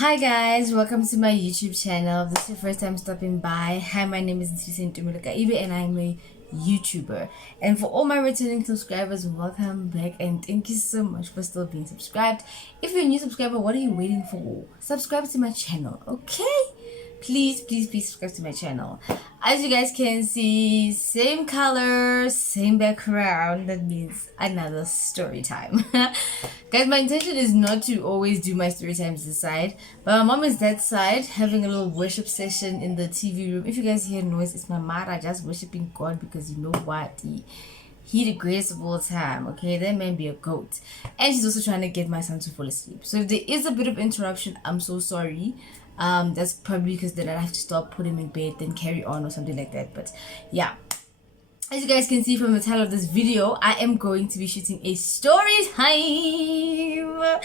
Hi guys, welcome to my YouTube channel. If this is your first time stopping by, hi, my name is Tumelo Kaibe and I'm a YouTuber. And for all my returning subscribers, welcome back and thank you so much for still being subscribed. If you're a new subscriber, what are you waiting for? Subscribe to my channel, okay? Please subscribe to my channel. As you guys can see, same color, same background. That means another story time. Guys, my intention is not to always do my story times this side, but my mom is that side having a little worship session in the TV room. If you guys hear noise, it's my mother just worshiping God, because you know what, he the greatest of all time. Okay, that man be a goat. And she's also trying to get my son to fall asleep. So if there is a bit of interruption, I'm so sorry. That's probably because then I have to stop, put him in bed, then carry on or something like that. But yeah, as you guys can see from the title of this video, I am going to be shooting a story time of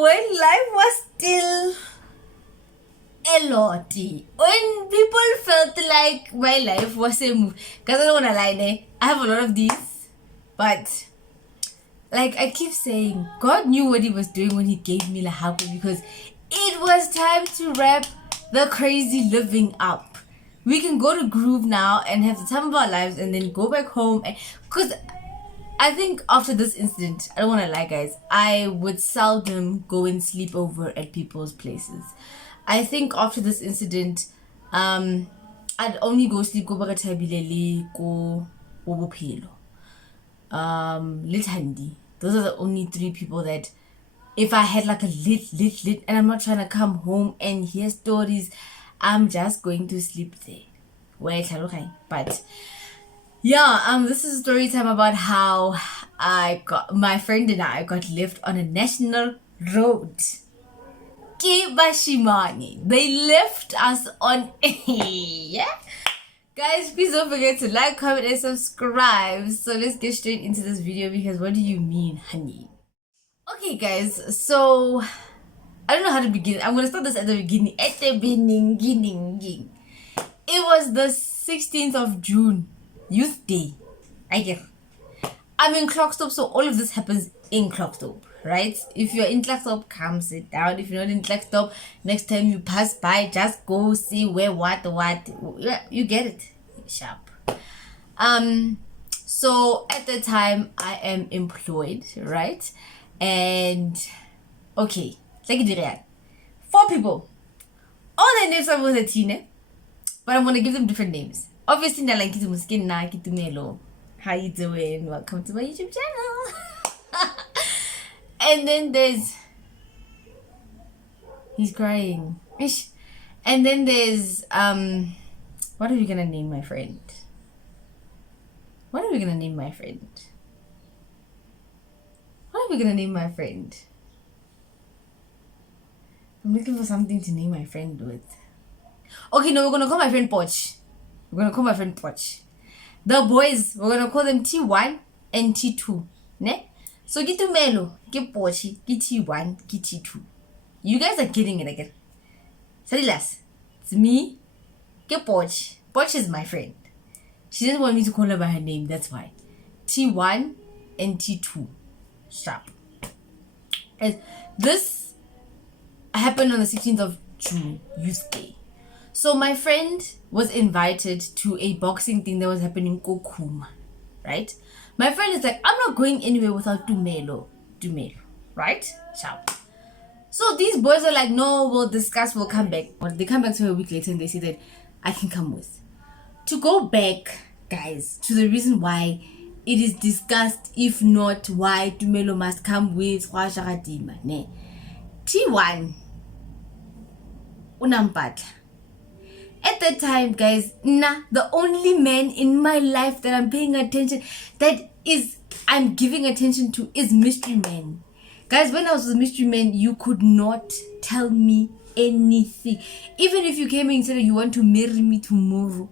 when life was still a lot. When people felt like my life was a movie. Because I don't want to lie, I have a lot of these, but like I keep saying, God knew what he was doing when he gave me Lahako, because it was time to wrap the crazy living up. We can go to Groove now and have the time of our lives and then go back home. Because I think after this incident, I don't want to lie guys, I would seldom go and sleep over at people's places. I think after this incident, I'd only go sleep go back tabilele go Bobophelo. Litandi. Those are the only three people that, if I had like a lit, and I'm not trying to come home and hear stories, I'm just going to sleep there. But yeah, this is a story time about how my friend and I got left on a national road. Kibashimani. They left us on yeah. Guys, please don't forget to like, comment, and subscribe. So let's get straight into this video, because what do you mean, honey? Okay guys, so I don't know how to begin. I'm gonna start this at the beginning. At the beginning. It was the 16th of June, Youth Day. I'm in Clockstop, so all of this happens in Clockstop, right? If you're in Clockstop, come sit down. If you're not in Clockstop, next time you pass by, just go see where what. You get it. Sharp. So at the time I am employed, right? And okay, like 4 people. All their names are with a Tina, but I'm gonna give them different names. Obviously, like Tumelo. How you doing? Welcome to my YouTube channel. And then there's he's crying. Ish. And then there's what are we gonna name my friend? What are we gonna name my friend? What are we gonna name my friend? I'm looking for something to name my friend with. Okay, no, we're gonna call my friend Poch. The boys, we're gonna call them T1 and T2. Ne? So get Tumelo, get Pochi, get T1, get T2. You guys are getting it again. Sadilas, it's me, get Poch. Poch is my friend. She doesn't want me to call her by her name, that's why. T1 and T2. Sharp. And this happened on the 16th of June, Youth Day. So my friend was invited to a boxing thing that was happening in Kokuma, right? My friend is like, I'm not going anywhere without Tumelo, right? Sharp. So these boys are like, no, we'll discuss, we'll come back. But they come back to her a week later and they say that I can come with. To go back, guys, to the reason why it is discussed, if not why Tumelo must come with ne? T1 unampatla. At that time, guys, the only man in my life that I'm paying attention, I'm giving attention to, is Mystery Man. Guys, when I was with Mystery Man, you could not tell me anything. Even if you came and said you want to marry me tomorrow,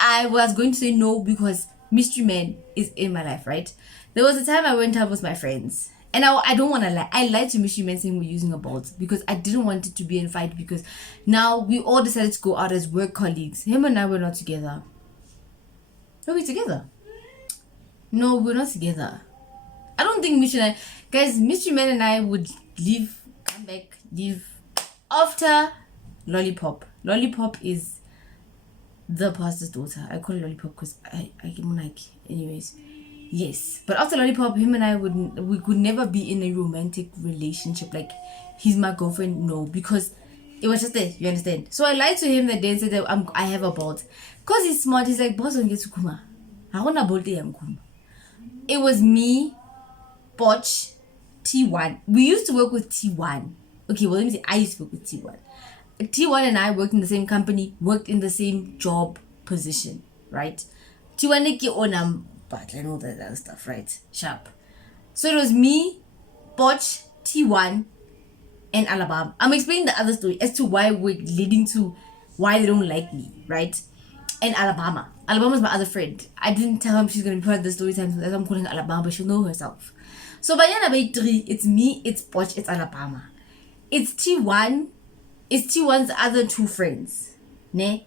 I was going to say no, because Mystery Man is in my life, right? There was a time I went out with my friends, and I don't want to lie. I lied to Mystery Man saying we're using a bolt, because I didn't want it to be in fight, because now we all decided to go out as work colleagues. Him and I were not together. Are we together? No, we're not together. I don't think Mystery Man and I would leave, come back, leave, After Lollipop. Lollipop is the pastor's daughter. I call it Lollipop because I get like, anyways. Yes, but after Lollipop, him and I we could never be in a romantic relationship. Like, he's my girlfriend, no, because it was just there. You understand? So I lied to him that day and said that I have a bolt, cause he's smart. He's like, boss, don't get to kuma. I want a bolt. It was me, Botch, T1. We used to work with T1. Okay, well, let me say I used to work with T1. T1 and I worked in the same company, worked in the same job position, right? T1 on but and all that other stuff, right? Sharp. So it was me, Botch, T1, and Alabama. I'm explaining the other story as to why we're leading to why they don't like me, right? And Alabama. Alabama's my other friend. I didn't tell him she's gonna be part of the story time, so that's why I'm calling her Alabama, but she'll know herself. So by Yana by 3, it's me, it's Botch, it's Alabama. It's T1. It's T1's other 2 friends. Ne?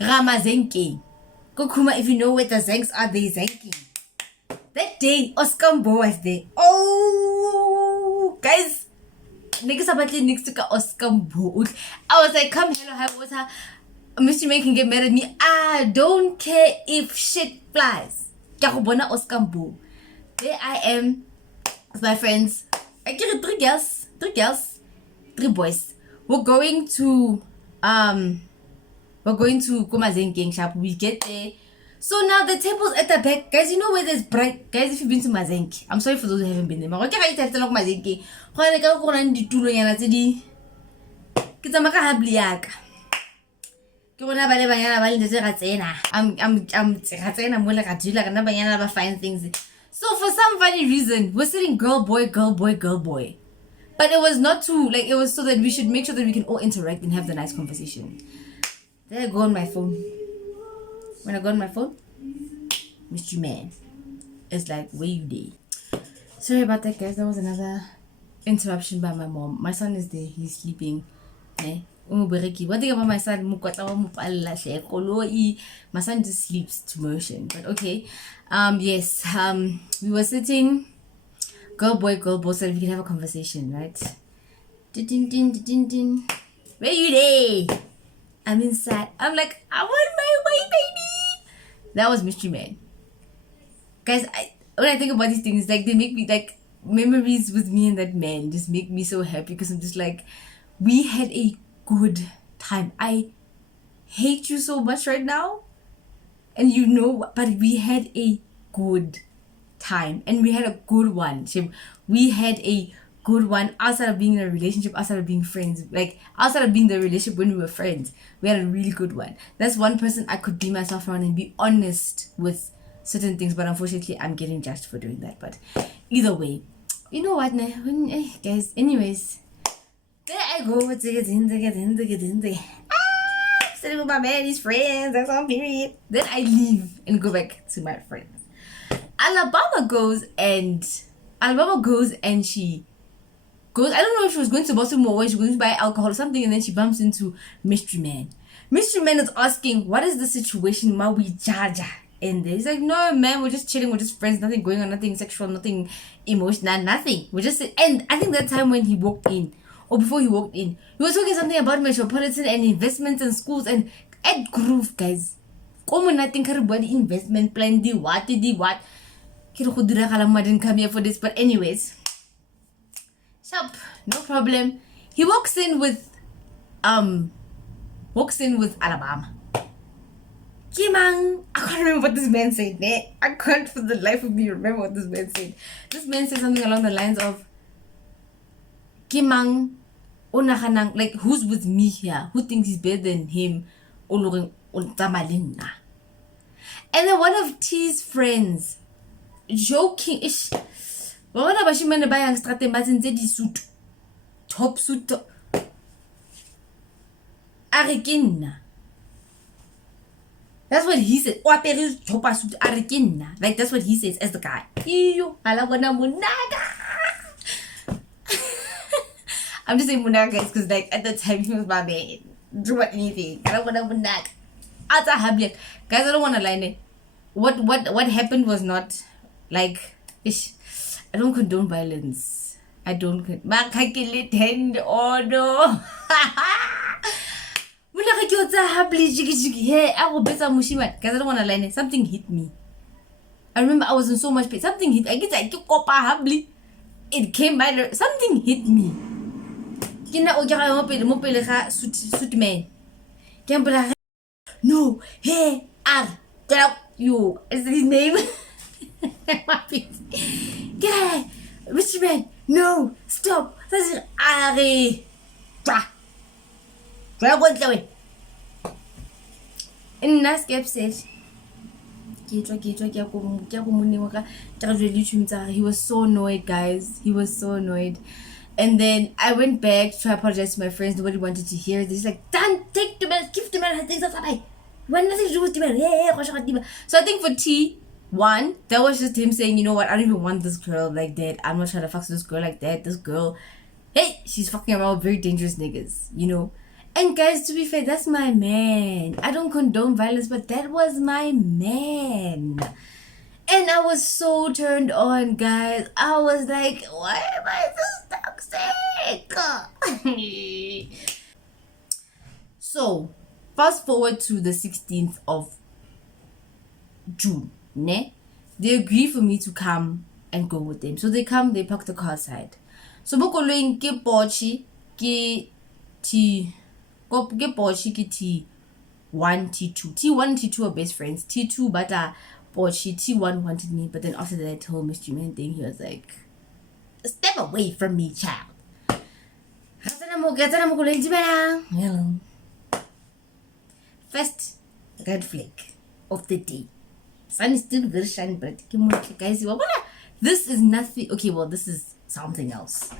Ramazenke. Kokuma, if you know where the Zenks are, they Zenki. That day, Oskambo was there. Oh, guys. Niggas about next to Oskambo. I was like, come, hello, hi, water. Mr. Man can get mad at me. I don't care if shit flies. Kakubona Oskambo. There I am with my friends. I get 3 girls, 3 boys. We're going to Kumazeng Gang Shop. We get there. So now the table's at the back. Guys, you know where there's bright. Guys, if you've been to Mazeng, I'm sorry for those who haven't been there. Okay, I have to look Mazeng. I'm fine things. So for some funny reason, we're sitting girl, boy, girl, boy, girl, boy. But it was not to, like, it was so that we should make sure that we can all interact and have the nice conversation. Then I go on my phone. When I go on my phone, Mr. Man, it's like, where you day? Sorry about that, guys. That was another interruption by my mom. My son is there. He's sleeping. One thing about my son, my son just sleeps to motion. But okay. Yes. We were sitting. Girl, boy, so that we can have a conversation, right? Where you there? I'm inside. I'm like, I'm on my way, baby. That was Mystery Man. Guys, when I think about these things, like, they make me, like, memories with me and that man just make me so happy, because I'm just like, we had a good time. I hate you so much right now, and you know, but we had a good time, and we had a good one. We had a good one outside of being in a relationship, outside of being friends, like outside of being the relationship when we were friends. We had a really good one. That's one person I could be myself around and be honest with certain things, but unfortunately I'm getting judged for doing that. But either way, you know what, guys, anyways, there I go. Sitting with my man, his friends, that's on period. Then I leave and go back to my friends. Alabama goes and she goes, I don't know if she was going to Baltimore or she was going to buy alcohol or something, and then she bumps into Mystery Man. Mystery Man is asking, what is the situation, ma we jaja? And he's like, no man, we're just chilling, we're just friends, nothing going on, nothing sexual, nothing emotional, nothing. We're just, and I think that time when he walked in, or before he walked in, he was talking something about metropolitan and investments and schools and at Groove, guys. Common nothing about the investment plan, the what. Didn't come here for this, but anyways. So, no problem. He walks in with Alabama. Kimang, I can't remember what this man said. I can't for the life of me remember what this man said. This man said something along the lines of Kimang, like, who's with me here? Who thinks he's better than him? And then one of T's friends, joking ish, top suit, that's what he said. Like, that's what he says as the guy. I'm just saying Munaga guys, because like at the time he was my man. Do anything. I don't want to Munaga. Guys, I don't want to lie it. What happened was not like, I don't condone violence. I don't calculate. Oh no. Hey, I will bet Mushima. Because I don't want to line it. Something hit me. I remember I was in so much pain. Something hit. I guess I took copper hably. It came by. Something hit me. Kina ogara mopele ga suit man. Kembla. No. Hey. Get out. You. Is his name? Yeah. Mr. Man. No. Stop. That's it. Are. In Nascape said, he was so annoyed, guys. He was so annoyed. And then I went back to apologize to my friends. Nobody wanted to hear it. He's like, Dan, take the man, give the man her things off. When nothing to do with the man. So I think for T1, that was just him saying, you know what, I don't even want this girl like that. I'm not trying to fuck this girl like that. This girl, hey, she's fucking around with very dangerous niggas, you know. And guys, to be fair, that's my man. I don't condone violence, but that was my man. And I was so turned on, guys. I was like, why am I so toxic? So, fast forward to the 16th of June, ne? They agree for me to come and go with them. So they come, they park the car outside. So bokoloing ke Porsche, ke Porsche T1, T2. T1 and T2 are best friends. T2 but Porsche, T1 wanted me, but then after that whole Mr. Man thing, he was like, step away from me, child. Hello. First red flag of the day. Sun is still very shiny, but guys, this is nothing. Okay, well, this is something else.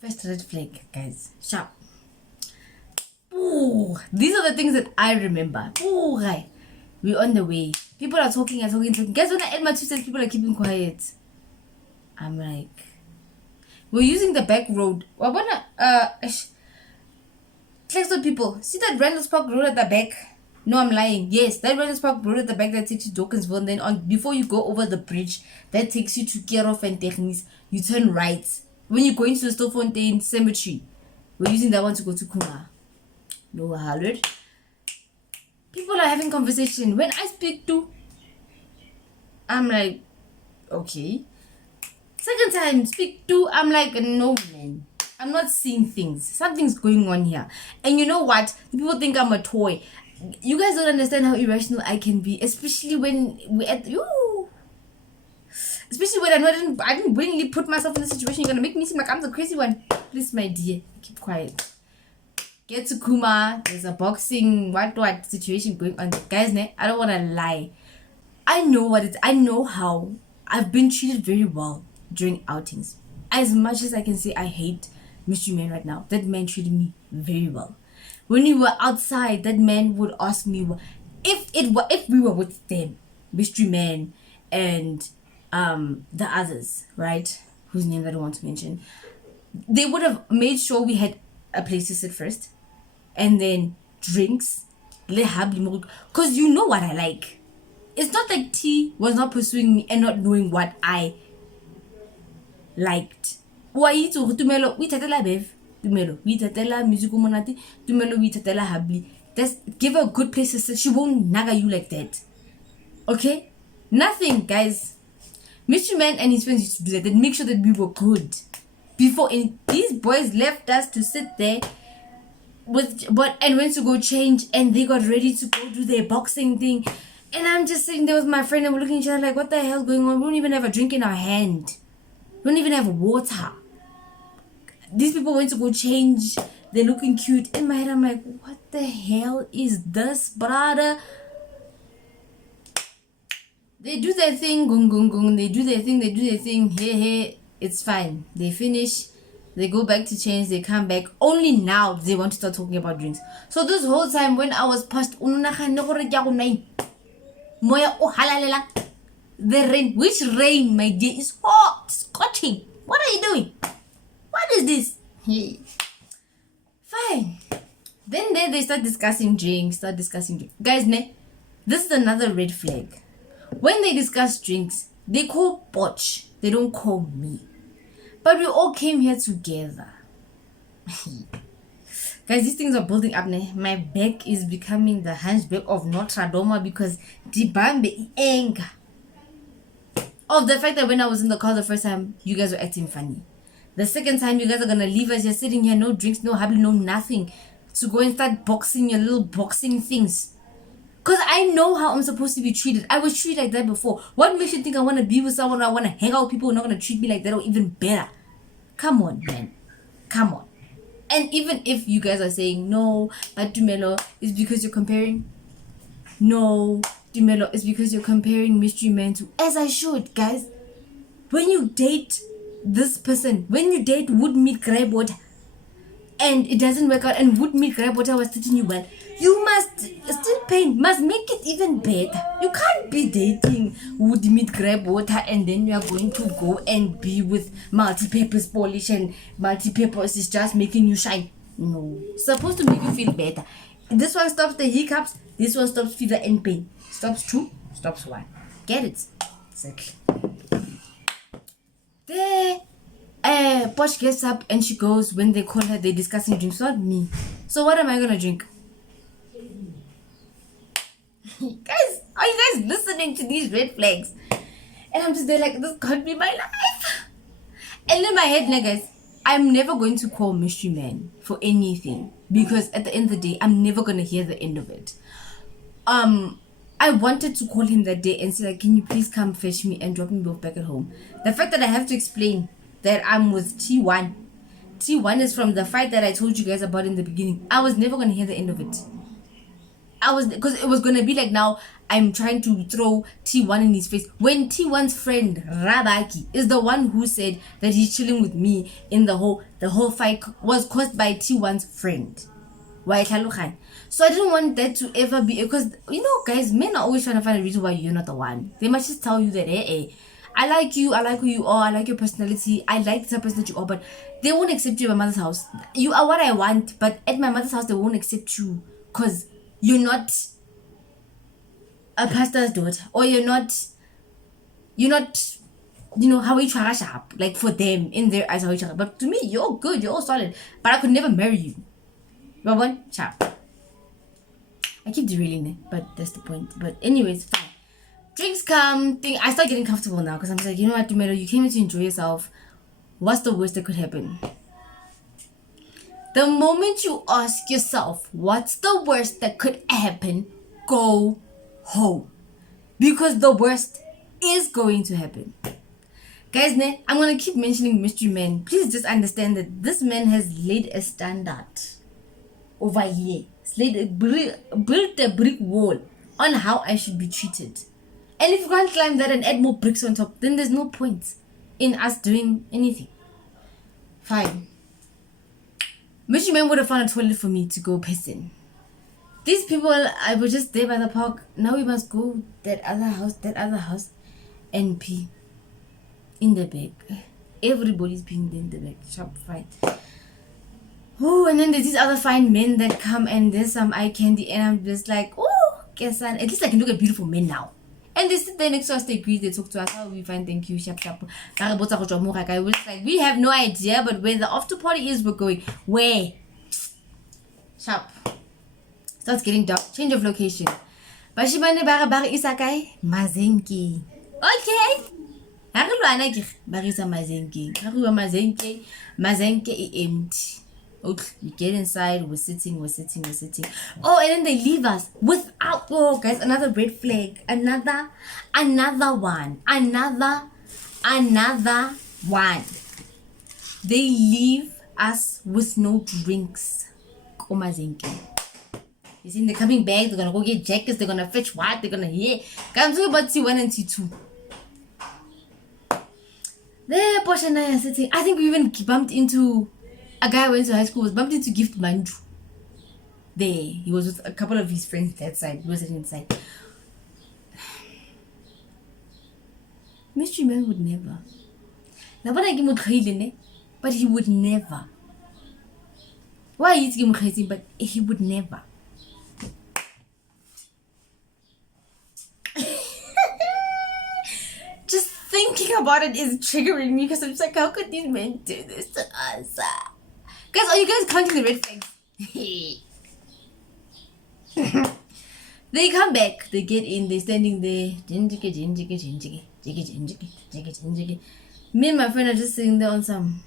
First red flag, guys. Sharp. Ooh, these are the things that I remember. Ooh, right. We're on the way. People are talking. Guys, when I end my 2 cents, people are keeping quiet. I'm like, we're using the back road. Kleckstone people, see that Randall's Park road at the back? No, I'm lying. Yes, that Randall's Park road at the back that takes you to Dawkinsville. And then before you go over the bridge, that takes you to Kerhoff and Technics. You turn right. When you go into the Stoffontein Cemetery, we're using that one to go to Kuma. No, 100. People are having conversation. When I speak to, I'm like, okay. Second time, speak to, I'm like, no, man. I'm not seeing things. Something's going on here. And you know what? People think I'm a toy. You guys don't understand how irrational I can be, especially when we're at you. Especially when I didn't willingly put myself in the situation. You're gonna make me seem like I'm the crazy one. Please, my dear, keep quiet. Get to Kuma. There's a boxing what situation going on, guys. I don't wanna lie. I know what it's. I know how I've been treated very well during outings. As much as I can say I hate Mystery Man right now, that man treated me very well. When we were outside, that man would ask me if we were with them, Mystery Man and the others, right? Whose name I don't want to mention. They would have made sure we had a place to sit first, and then drinks, because you know what I like. It's not like T was not pursuing me and not knowing what I liked. Why to Tumelo we tatela bev, Tumelo we tatela music monati, Tumelo we tatela habli. Just give her a good place to sit. She won't naga you like that. Okay? Nothing, guys. Mystery Man and his friends used to do that. They'd make sure that we were good. Before these boys left us to sit there and went to go change, and they got ready to go do their boxing thing. And I'm just sitting there with my friend and we're looking at each other like, what the hell's going on? We don't even have a drink in our hand. We don't even have water. These people went to go change. They're looking cute. In my head, I'm like, what the hell is this, brother? They do their thing, gung, gung, gung. They do their thing, hey, hey. It's fine. They finish. They go back to change. They come back. Only now they want to start talking about drinks. So this whole time when I was past, the rain, which rain, my dear, is hot, scorching. What are you doing? What is this? Hey. Fine. Then they start discussing drinks, Guys, this is another red flag. When they discuss drinks, they call Poch. They don't call me. But we all came here together. Guys, these things are building up. My back is becoming the hunchback of Notre Dame because Dibambe anger of the fact that when I was in the car the first time, you guys were acting funny. The second time, you guys are gonna leave us. You're sitting here, no drinks, no hubby, no nothing, to go and start boxing your little boxing things. Because I know how I'm supposed to be treated. I was treated like that before. What makes you think I want to be with someone or I want to hang out with people who are not going to treat me like that or even better? Come on, man. Come on. And even if you guys are saying, no, but Tumelo, it's because you're comparing. No, Tumelo, it's because you're comparing Mystery Man to, as I should, guys. When you date this person, when you date Wood Meat Grab Water, and it doesn't work out, and Wood Meat Grab Water was treating you well, you must still paint, must make it even better. You can't be dating Wood Meat Grab Water and then you are going to go and be with multi-purpose polish, and multi-purpose is just making you shine. No, it's supposed to make you feel better. This one stops the hiccups, this one stops fever and pain. Stops 2, stops 1. Get it? Exactly. There, Posh gets up and she goes. When they call her, they're discussing drinks. Not me. So what am I gonna drink? Guys, are you guys listening to these red flags? And I'm just there like, this can't be my life. And in my head, guys, I'm never going to call Mystery Man for anything, because at the end of the day, I'm never gonna hear the end of it. I wanted to call him that day and say, like, can you please come fetch me and drop me both back at home? The fact that I have to explain that I'm with T1. T1 is from the fight that I told you guys about in the beginning. I was never going to hear the end of it. Because it was going to be like, now I'm trying to throw T1 in his face. When T1's friend, Rabaki, is the one who said that he's chilling with me in the whole fight was caused by T1's friend. So I didn't want that to ever be, because, guys, men are always trying to find a reason why you're not the one. They must just tell you that, I like you, I like who you are, I like your personality, I like the person that you are, but they won't accept you at my mother's house. You are what I want, but at my mother's house, they won't accept you because you're not a pastor's daughter, or you're not, how you try sharp, like for them, in their eyes, how you try. But to me, you're good, you're all solid, but I could never marry you. But one, sharp. I keep derailing it, but that's the point. But anyways, fine. Drinks come, I start getting comfortable now, because I'm like, you know what, Tumelo, you came here to enjoy yourself. What's the worst that could happen? The moment you ask yourself, what's the worst that could happen, go home. Because the worst is going to happen. Guys, I'm going to keep mentioning Mystery Man. Please just understand that this man has laid a standard over here. Built a brick wall on how I should be treated. And if you can't climb that and add more bricks on top, then there's no point in us doing anything. Fine. Mystery Man would have found a toilet for me to go piss in. These people, I was just there by the park. Now we must go that other house, and pee in the bag. Everybody's peeing in the bag. Sharp, fine. Oh, and then there's these other fine men that come, and there's some eye candy, and I'm just like, oh, guess at least I can look at beautiful men now. And they sit there next to us, they greet, they talk to us, how we fine, thank you, sharp. I was like, we have no idea, but where the after party is, we're going. Where? Sharp. Starts getting dark. Change of location. Bashimane bara isakai Mazenki. Okay. Harilwana ke barisa Mazenki. Haruwa Mazenki empty. Okay, we get inside, we're sitting. Oh, and then they leave us without, oh guys, another red flag. Another one. They leave us with no drinks. Komazenki. You see, they're coming back, they're gonna go get jackets, they're gonna fetch what, they're gonna I'm talking about T1 and T2. There, Posh and I are sitting. I think we even bumped into a guy I went to high school, was bumped into Gift Manju. There, he was with a couple of his friends that side. He was sitting inside. Mystery Man would never. But he would never. Why is he crazy? But he would never. Just thinking about it is triggering me because I'm just like, how could these men do this to us? Guys, are you guys counting the red flags? They come back, they get in, they're standing there. Me and my friend are just sitting there on some.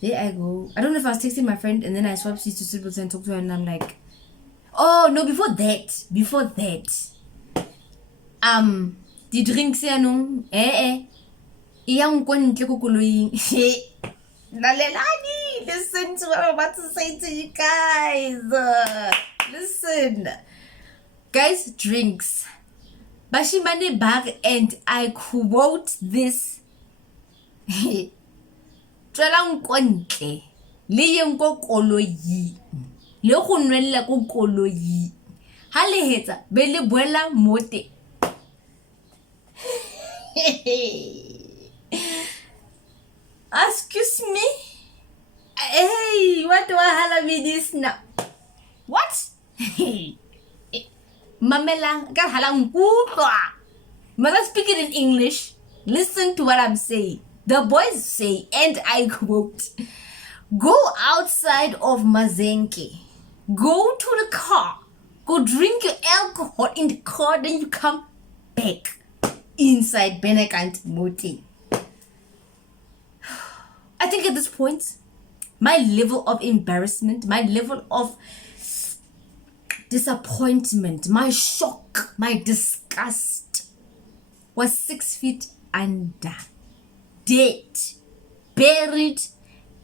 There I go. I don't know if I was texting my friend and then I swapped seats to sit with her and talk to her and I'm like, oh no, before that. The drinks ya no. Iyang kwa ntle ko koloing. Nalelani, listen to what I'm about to say to you guys. Listen. Guys, drinks. Bashimane bag and I quote this. Tlalang kwa ntle. Le yeng ko koloing. Le go nwella ko koloing. Ha le hetsa be le boela mote. Excuse me? Hey, what do I have me this now? What? Mamelang, ka halang kutwa. Mother speak it in English. Listen to what I'm saying. The boys say, and I quote, go outside of Mazenke. Go to the car. Go drink your alcohol in the car, then you come back inside Benekant Moti. I think at this point, my level of embarrassment, my level of disappointment, my shock, my disgust was 6 feet under. Dead, buried,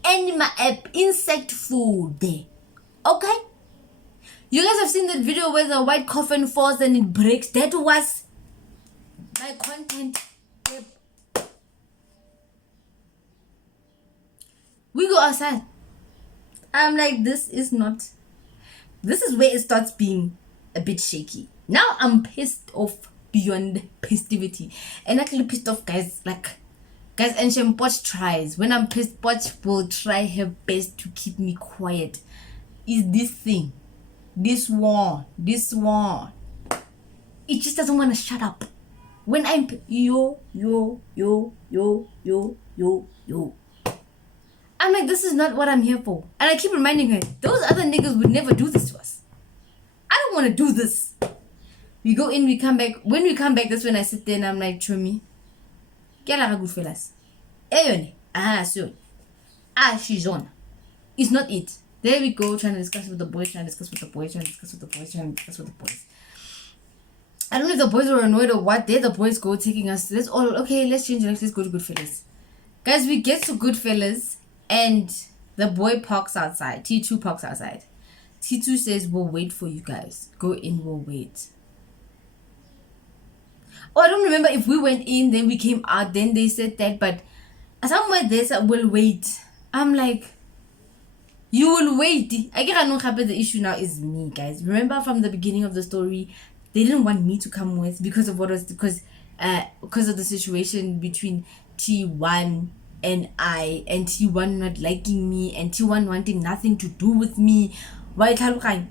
animal, insect food there. Okay? You guys have seen that video where the white coffin falls and it breaks. That was my content. We go outside. I'm like, this is where it starts being a bit shaky. Now I'm pissed off beyond festivity. And actually pissed off, guys. Guys, and Shempot tries. When I'm pissed, Pot will try her best to keep me quiet. Is this thing. This one. It just doesn't want to shut up. When I'm yo. I'm like, this is not what I'm here for. And I keep reminding her, those other niggas would never do this to us. I don't want to do this. We go in, we come back. When we come back, that's when I sit there and I'm like, Chomi, get like a good fellas. She's on. It's not it. There we go, trying to discuss with the boys. I don't know if the boys were annoyed or what. There the boys go taking us. Let's change it. Let's go to Goodfellas. Guys, we get to Goodfellas and the boy parks outside. T2 parks outside. T2 says, we'll wait for you guys. Go in, we'll wait. Oh, I don't remember if we went in, then we came out, then they said that, but somewhere they said, we'll wait. I'm like, you will wait. I get no happy. The issue now is me, guys. Remember from the beginning of the story, they didn't want me to come with because of because of the situation between T1 and I, and T1 not liking me, and T1 wanting nothing to do with me.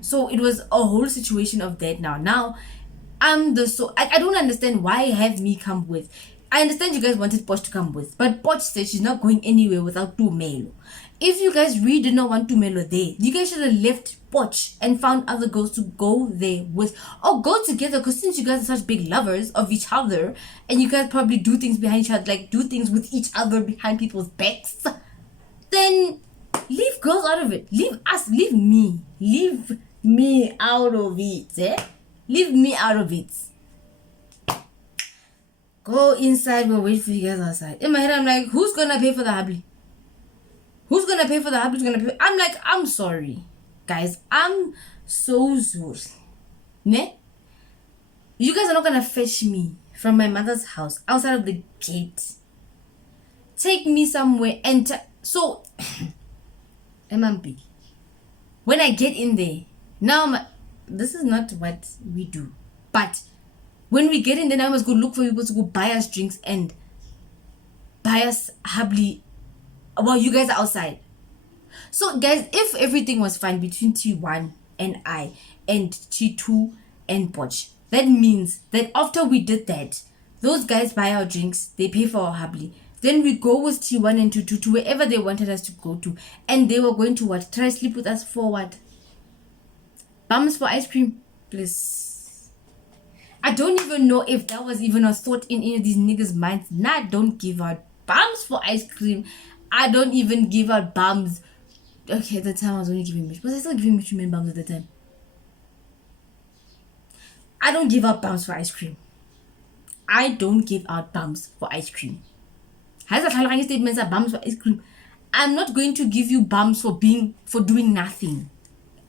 So it was a whole situation of that now. I don't understand why have me come with. I understand you guys wanted Poch to come with, but Poch said she's not going anywhere without Tumelo. If you guys really did not want Tumelo there, you guys should have left Poch and found other girls to go there with, or go together, because since you guys are such big lovers of each other, and you guys probably do things behind each other, like do things with each other behind people's backs, then leave girls out of it. Leave me out of it, Leave me out of it. Go inside, we'll wait for you guys outside. In my head, I'm like, who's gonna pay for the habli? Who's gonna pay for the habli? I'm like, I'm sorry. Guys, I'm so sorry. Ne? You guys are not gonna fetch me from my mother's house outside of the gate. Take me somewhere and so MMP. When I get in there, now this is not what we do. But when we get in there, I must go look for people to go buy us drinks and buy us habli while you guys are outside. So guys, if everything was fine between T1 and I and T2 and Poch, That means that after we did that, those guys buy our drinks, they pay for our habli. Then we go with T1 and T2 to wherever they wanted us to go to. And they were going to what? Try sleep with us for what? Bums for ice cream? Please. I don't even know if that was even a thought in any of these niggas' minds. Nah, don't give out bums for ice cream. I don't even give out bums. Okay, at the time I was only giving Mitch. Was I still giving Mitch bums at the time? I don't give out bums for ice cream. I don't give out bums for ice cream. Has a statements are bums for ice cream. I'm not going to give you bums for doing nothing.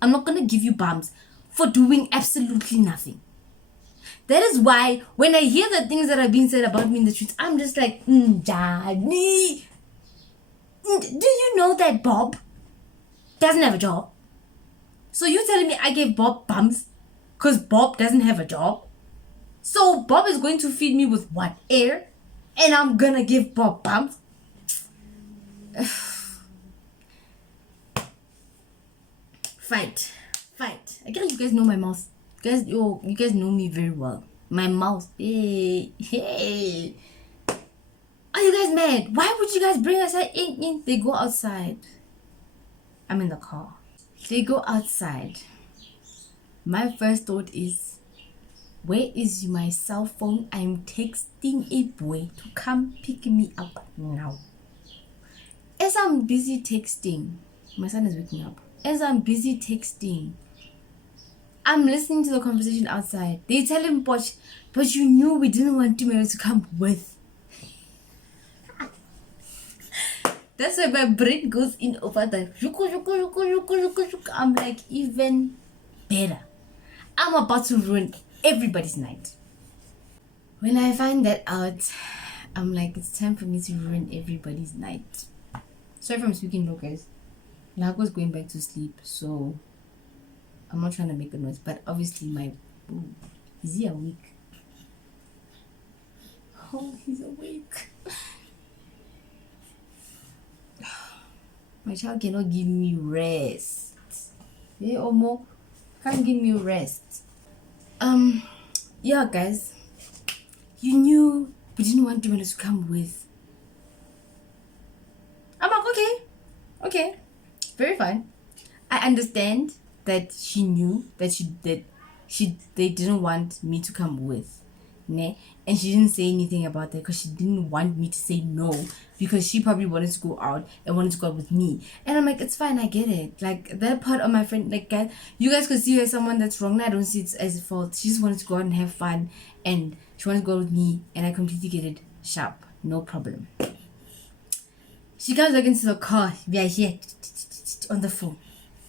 I'm not gonna give you bums for doing absolutely nothing. That is why when I hear the things that are being said about me in the streets, I'm just like, Johnny. Do you know that Bob doesn't have a job? So you telling me I gave Bob bums because Bob doesn't have a job? So Bob is going to feed me with what? Air? And I'm gonna give Bob bums? Fight. I guess you guys know my mouth. You guys know me very well. My mouth. Hey. Are you guys mad? Why would you guys bring us in? They go outside. I'm in the car. They go outside. My first thought is, where is my cell phone? I'm texting a boy to come pick me up now. As I'm busy texting, my son is waking up. As I'm busy texting, I'm listening to the conversation outside. They tell him, but you knew we didn't want Tumelo to come with. That's why my brain goes in over the. I'm like, even better. I'm about to ruin everybody's night. When I find that out, I'm like, it's time for me to ruin everybody's night. Sorry if I'm speaking low, guys. Lago's going back to sleep, so I'm not trying to make a noise, but obviously is he awake? Oh, he's awake. My child cannot give me rest. Hey, Omo, can't give me rest. Yeah, guys, you knew we didn't want Tumelo to come with. I'm like, okay, very fine. I understand that she knew that they didn't want me to come with, ne? And she didn't say anything about that because she didn't want me to say no, because she probably wanted to go out and wanted to go out with me. And I'm like, it's fine, I get it. Like, that part of my friend, like, guys, you guys could see her as someone that's wrong. I don't see it as a fault. She just wanted to go out and have fun, and she wanted to go out with me, and I completely get it. Sharp, no problem. She comes back into the car. We are here on the phone.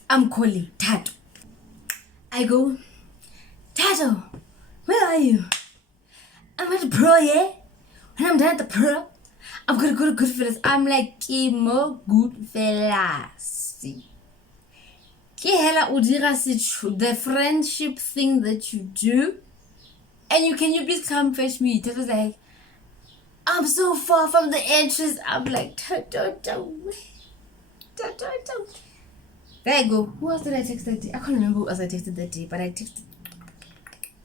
I'm calling Tato. I go, Tato, where are you? I'm at the pro, yeah? When I'm done at the pro, I'm gonna go to Goodfellas. I'm like, Kimo Goodfellas. The friendship thing that you do. And can you please come fetch me? Tato's like, I'm so far from the entrance. I'm like, Tato. There I go. Who else did I text that day? I can't remember who else I texted that day, but I texted,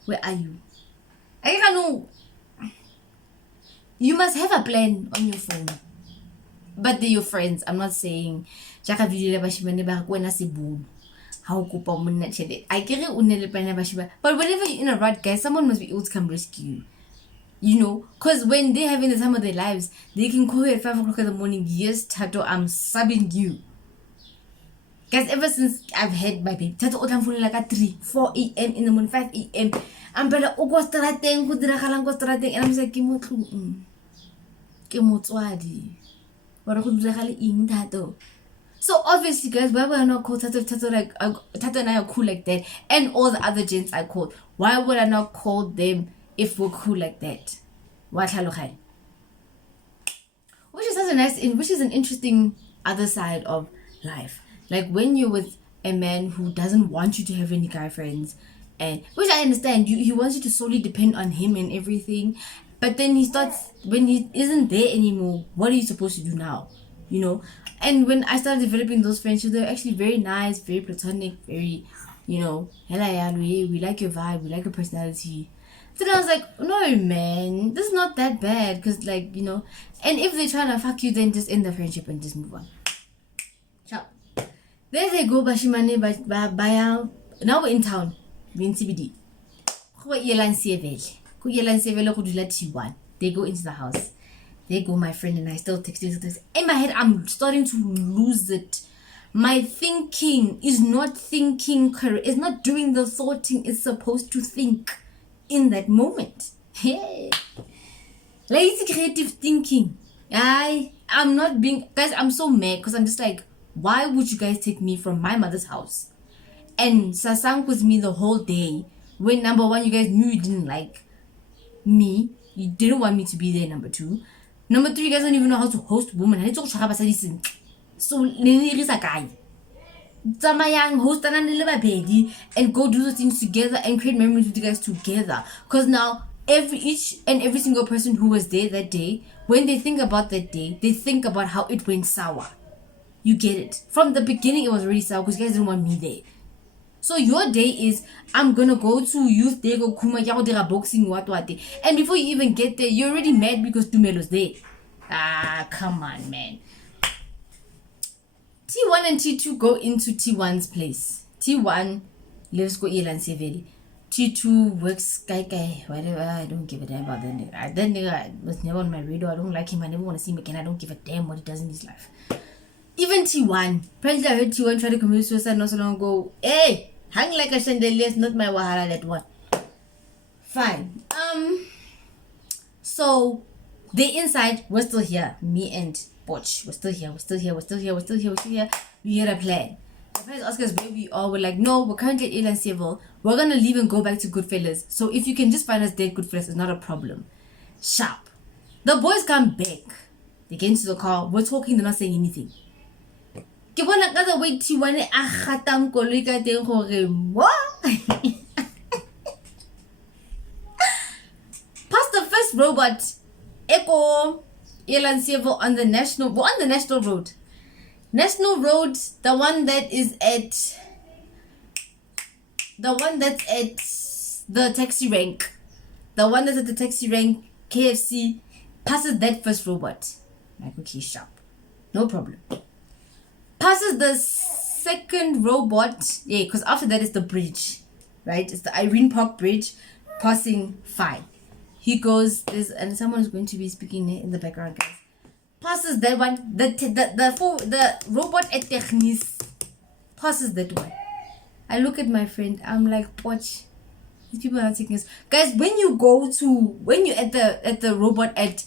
where are you? I don't know. You must have a plan on your phone. But they're your friends. I'm not saying I get it. But whenever you're in a rut, guys, someone must be able to come rescue you. You know, because when they're having the time of their lives, they can call you at 5 o'clock in the morning. Yes, Tato, I'm subbing you. Guys, ever since I've had my baby, Tato I'm phone like at 3, 4 a.m. in the morning, 5 a.m. I'm better, and I'm just like, so obviously, guys, why would I not call Tato like Tato and I are cool like that, and all the other gents I called? Why would I not call them if we're cool like that? Which is an interesting other side of life. Like, when you're with a man who doesn't want you to have any guy friends, and which I understand, he wants you to solely depend on him and everything, but then he starts, when he isn't there anymore, what are you supposed to do now? You know? And when I started developing those friendships, they were actually very nice, very platonic, very, you know, we like your vibe, we like your personality, So then I was like, no man, this is not that bad, because like, you know, and if they're trying to fuck you, then just end the friendship and just move on. Ciao. There they go, bashimane baya. Now we're in town, we're in CBD. They go into the house. They go, my friend and I still texting. In my head, I'm starting to lose it. My thinking is not thinking correct. It's not doing the thoughting it's supposed to think in that moment. Hey, lazy creative thinking. I'm not being, guys, I'm so mad because I'm just like, why would you guys take me from my mother's house and sasank with me the whole day when, number one, you guys knew you didn't like me, you didn't want me to be there. Number two, number three, you guys don't even know how to host women. So tsamayang hostana le babedi and go do the things together and create memories with you guys together. Because now each and every single person who was there that day, when they think about that day, they think about how it went sour. You get it? From the beginning it was already sour because you guys didn't want me there. So your day is, I'm gonna go to youth day, go kuma ya go dira boxing, what, and before you even get there, you're already mad because Tumelo's there. Come on, man. T1 and T2 go into T1's place. T1 lives go Ilan Seville. T2 works kai, whatever. I don't give a damn about that nigga. That nigga was never on my radar. I don't like him. I never want to see him again. I don't give a damn what he does in his life. Even T1. Apparently I heard T1 try to commit suicide not so long ago. Hey, hang like a chandelier is not my wahala, that one. Fine. So they inside, we're still here. Me and Botch, we're still here. We had a plan. The parents asked us where we are. We're like, no, we're currently at Ilan Civil. We're gonna leave and go back to Goodfellas. So if you can just find us there at Goodfellas, it's not a problem. Sharp. The boys come back. They get into the car. We're talking, they're not saying anything. Ke bona ka the way T1 a gatang koloi ka teng gore what? Past the first robot, Echo Ilan Civil on the national road. National road, the one that's at the taxi rank. The one that's at the taxi rank, KFC, passes that first robot. Like, okay, sharp. No problem. Passes the second robot, yeah, because after that is the bridge, right? It's the Irene Park Bridge, passing fine. He goes, and someone's going to be speaking in the background, guys. Passes that one, the robot at Technis, passes that one. I look at my friend, I'm like, watch, these people are not taking us. Guys, when you're at the robot at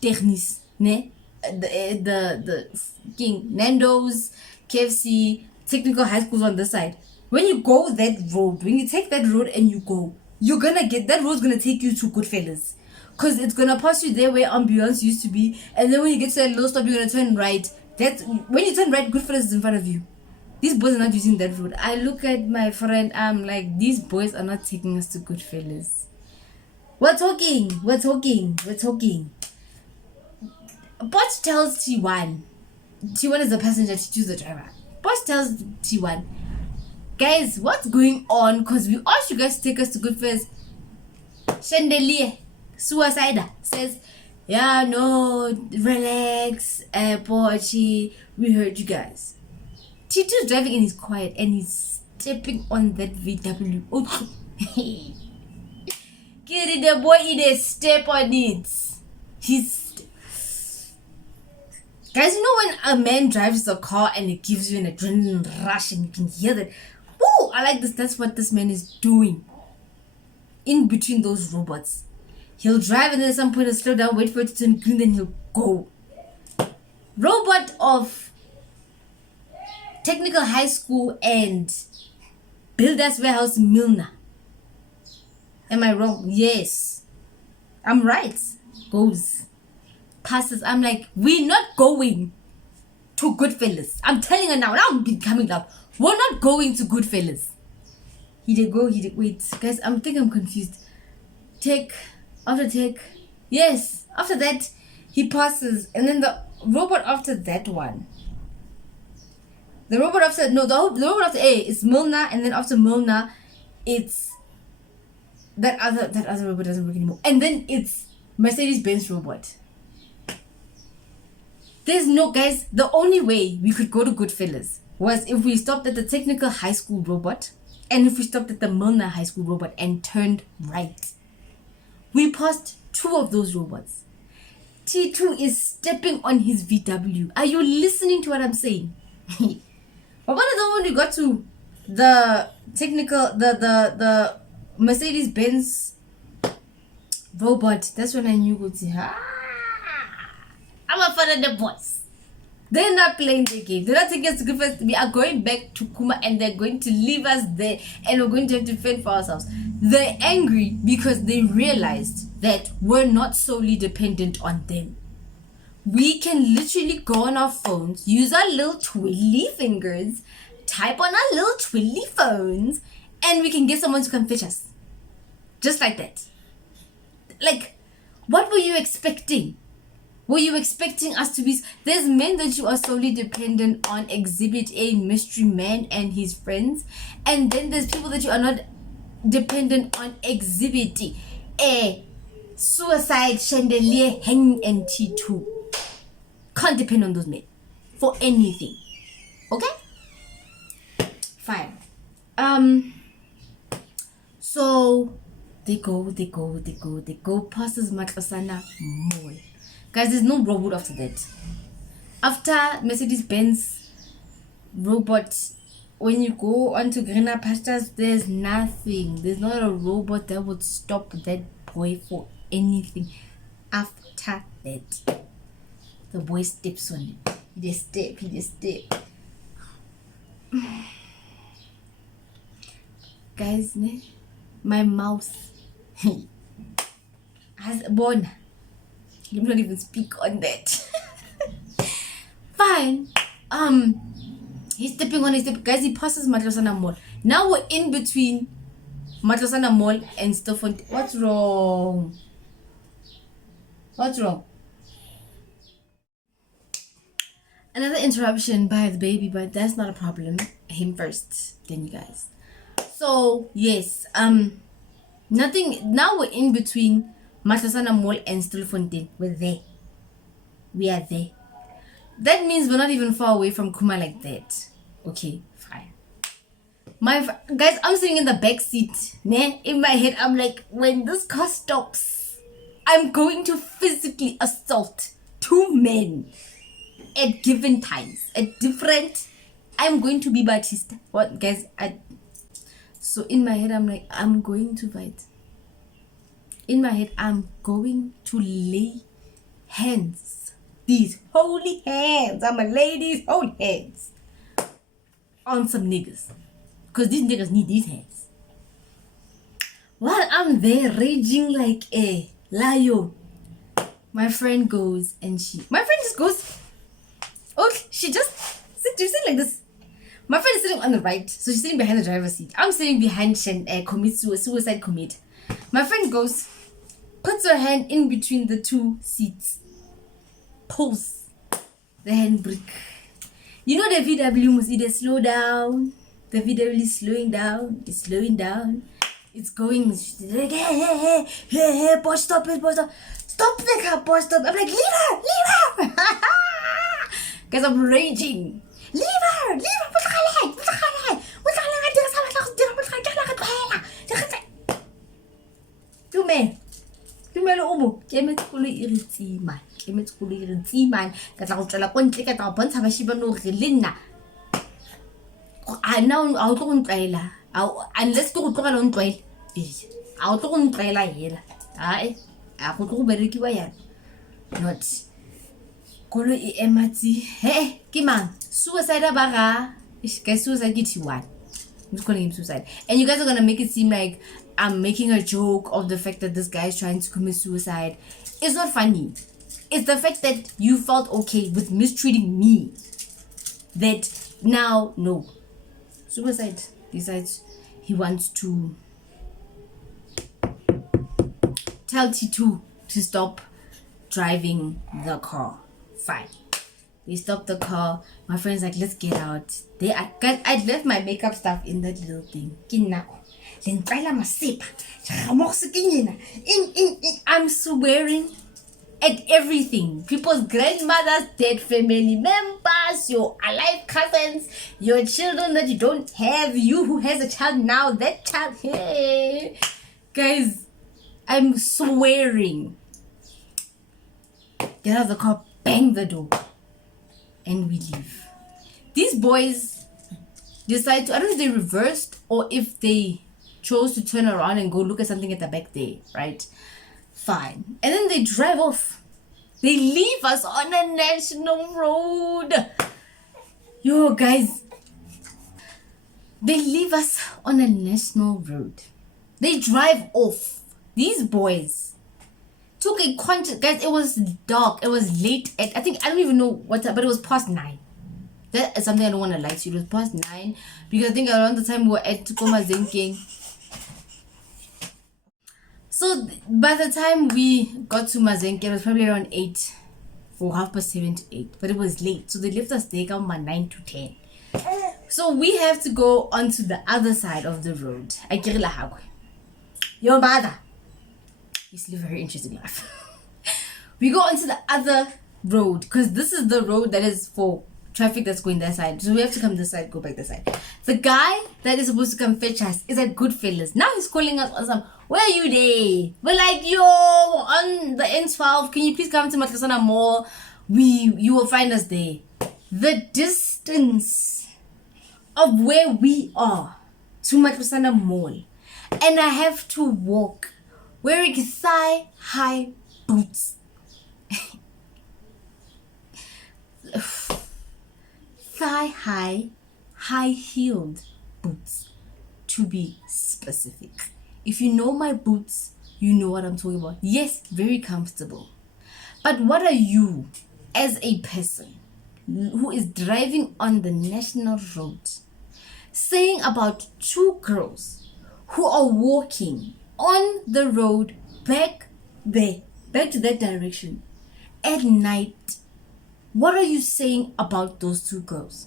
Technis, ne? The King Nando's, KFC, technical high schools on this side. When you go that road, when you take that road and you go, you're gonna get that road's gonna take you to Goodfellas, cause it's gonna pass you there where ambulance used to be, and then when you get to that little stop, you're gonna turn right. That's when you turn right, Goodfellas is in front of you. These boys are not using that road. I look at my friend, I'm like, these boys are not taking us to Goodfellas. We're talking. Bot tells T1 is the passenger, T2 is the driver. Bot tells T1, guys, what's going on? Because we asked you guys to take us to Goodfellas. Chandelier, suicide, says, yeah, no, relax, Pochi, we heard you guys. T2 is driving and he's quiet and he's stepping on that VW. Oh, get the boy in a step on it. Guys, you know when a man drives the car and it gives you an adrenaline rush and you can hear that, woo, I like this. That's what this man is doing. In between those robots. He'll drive and then at some point he'll slow down, wait for it to turn green, then he'll go. Robot of Technical High School and Builders Warehouse Milner. Am I wrong? Yes. I'm right. Goes. Passes. I'm like, we're not going to Goodfellas. I'm telling her now. Now I'm coming up. We're not going to Goodfellas. He did wait, guys. I'm confused. Yes. After that, he passes, and then the robot after that one. The robot after A is Milner, and then after Milner, it's that other robot doesn't work anymore. And then it's Mercedes-Benz robot. There's no, guys, the only way we could go to Goodfellas was if we stopped at the technical high school robot and if we stopped at the Milner high school robot and turned right. We passed 2 of those robots. T2 is stepping on his VW. Are you listening to what I'm saying? But when we got to the technical, the Mercedes-Benz robot, that's when I knew I'm a fan of the boss. They're not playing the game. They're not taking us to Goodfellas. We are going back to Kuma and they're going to leave us there and we're going to have to fend for ourselves. They're angry because they realized that we're not solely dependent on them. We can literally go on our phones, use our little twiddly fingers, type on our little twiddly phones, and we can get someone to come fetch us. Just like that. Like, what were you expecting? Were you expecting us to be... There's men that you are solely dependent on, Exhibit A, Mystery Man and his friends. And then there's people that you are not dependent on, Exhibit A, Suicide, Chandelier, Hang and T2. Can't depend on those men for anything. Okay? Fine. So they go past this Matlasana Mall. Guys, there's no robot after that. After Mercedes-Benz robot, when you go onto greener pastures, there's nothing. There's not a robot that would stop that boy for anything. After that, the boy steps on him. He just step. Guys, my mouse has a bone. You not even speak on that. Fine. He's stepping on his step. Guys, he passes Matlosana Mall. Now we're in between Matlosana Mall and Stoffel. What's wrong? Another interruption by the baby, but that's not a problem. Him first, then you guys. So yes, nothing. Now we're in between Matlosana Mall and Stilfontein. We're there. We are there. That means we're not even far away from Kuma like that. Okay, fine. Guys, I'm sitting in the back seat. In my head, I'm like, when this car stops, I'm going to physically assault 2 men at given times. At different, I'm going to be Batista. What, guys? So in my head, I'm like, I'm going to fight. In my head, I'm going to lay hands. These holy hands. I'm going to lay these holy hands on some niggas. Because these niggas need these hands. While I'm there raging like a lion, my friend goes and my friend just goes, okay, she just sits like this. My friend is sitting on the right, so she's sitting behind the driver's seat. I'm sitting behind suicide commit. My friend goes, puts her hand in between the 2 seats, pulls the handbrake. You know the VW must either slow down. The VW is slowing down. It's slowing down. It's going. She's like, hey, boss, stop it, boss, stop. Stop the car, boss, stop. I'm like, leave her. Because I'm raging. Leave her. Tumelo Umo, ke emetse koloi e re tsima. Ka tla go tswela ko ntle ka tla go bontsha ba shiba no re le nna. Now a o tlo go ntlaela. Unless ke go tlogela o ntlaela. A o tlo go ntlaela hela. Hae, a go tlo go berekiwa yana. Not. Koloi e ematsi. He, ke mang? Suicide ba ga. Guys, suicide ke T1. I'm just calling him suicide. And you guys are gonna make it seem like I'm making a joke of the fact that this guy is trying to commit suicide. It's not funny. It's the fact that you felt okay with mistreating me. That now, no. Suicide decides he wants to tell T2 to stop driving the car. Fine. They stop the car. My friend's like, let's get out. Guys, I left my makeup stuff in that little thing. I'm swearing at everything. People's grandmothers, dead family members, your alive cousins, your children that you don't have, you who has a child now, that child. Hey. Guys, I'm swearing. Get out of the car, bang the door, and we leave. These boys decide to, I don't know if they reversed or if they chose to turn around and go look at something at the back there, right? Fine. And then they drive off. They leave us on a national road. Yo, guys. They leave us on a national road. They drive off. These boys took a conscious, guys, it was dark. It was late at, I don't even know what time, but it was past 9. That is something I don't want to lie to you. It was past 9 because I think around the time we were at Mazenke. So by the time we got to Mazenke, it was probably around 8 or 7:30 to 8. But it was late. So they left us there from 9 to 10. So we have to go onto the other side of the road. Your mother. It's a very interesting life. We go onto the other road because this is the road that is for traffic that's going that side. So we have to come this side, go back this side. The guy that is supposed to come fetch us is at Goodfellas. Now he's calling us on some, where are you there? We're like, yo, on the N12, can you please come to Matlasana Mall? You will find us there. The distance of where we are to Matlasana Mall, and I have to walk wearing thigh-high boots. Thigh-high, high-heeled boots, to be specific. If you know my boots, you know what I'm talking about. Yes, very comfortable. But what are you, as a person who is driving on the national road, saying about 2 girls who are walking on the road back there, back to that direction, at night? What are you saying about those 2 girls?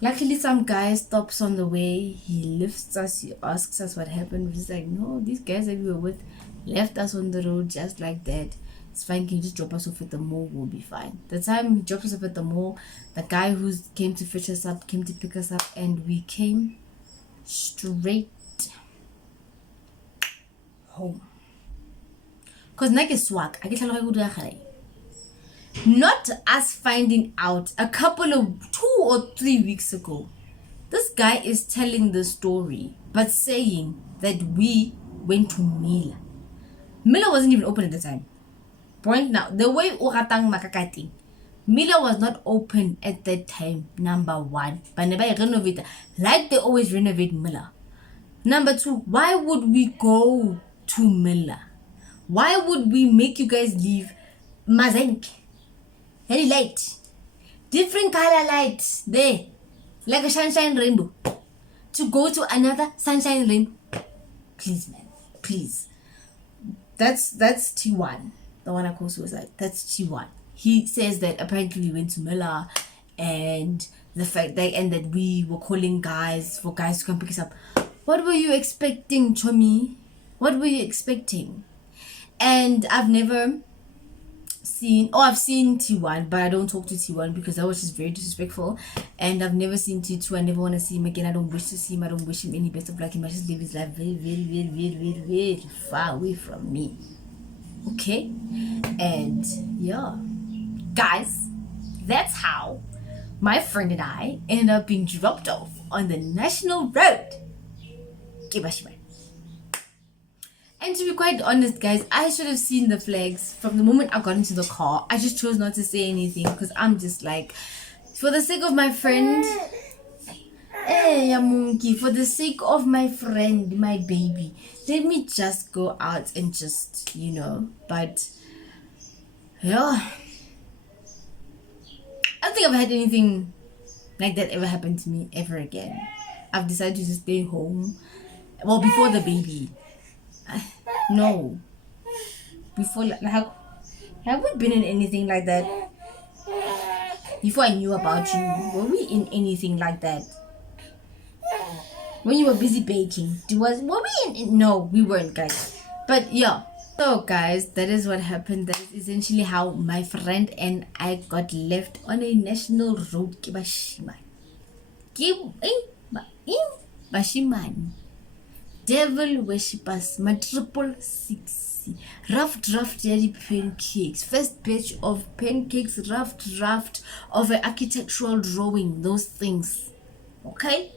Luckily, some guy stops on the way. He lifts us. He asks us what happened. He's like, no, these guys that we were with left us on the road just like that. It's fine. Can you just drop us off at the mall? We'll be fine. The time he dropped us off at the mall, the guy who came to fetch us up came to pick us up, and we came straight home. Because like a swag, I get not us finding out a couple of 2 or 3 weeks ago. This guy is telling the story, but saying that we went to Mila. Mila wasn't even open at the time. Point now, the way Uratang Makakati, Mila was not open at that time, number 1. But never renovate like they always renovate Mila. Number 2, why would we go to Mila? Why would we make you guys leave Mazenke? Very light. Different color lights there. Like a sunshine rainbow. To go to another sunshine rainbow. Please, man. Please. That's T1. The one I call suicide. That's T1. He says that apparently we went to Miller, and the fact that we were calling guys for guys to come pick us up. What were you expecting, Chomi? What were you expecting? And I've seen T1, but I don't talk to T1 because that was just very disrespectful. And I've never seen T2. I never want to see him again. I don't wish to see him. I don't wish him any best of luck. He might just live his life very, very, very, very, very, very far away from me. Okay? And yeah, guys, that's how my friend and I ended up being dropped off on the national road. Kibashiba. And to be quite honest, guys, I should have seen the flags from the moment I got into the car. I just chose not to say anything because I'm just like, for the sake of my friend, for the sake of my friend, my baby, let me just go out and just, but yeah, I don't think I've had anything like that ever happen to me ever again. I've decided to just stay home. Well, before the baby. No. Before, have we been in anything like that? Before I knew about you, were we in anything like that? when you were busy baking. Were we in? No, we weren't, guys. But yeah. So guys, that is what happened. That is essentially how my friend and I got left on a national road. Bashimani. Devil worshippers, my 666. Rough draft daddy pancakes. First batch of pancakes, rough draft of an architectural drawing, those things. Okay?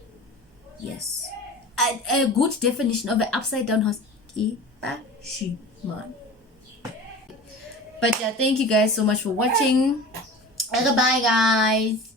Yes. A good definition of an upside down house. Bashimani. But yeah, thank you guys so much for watching. Bye guys.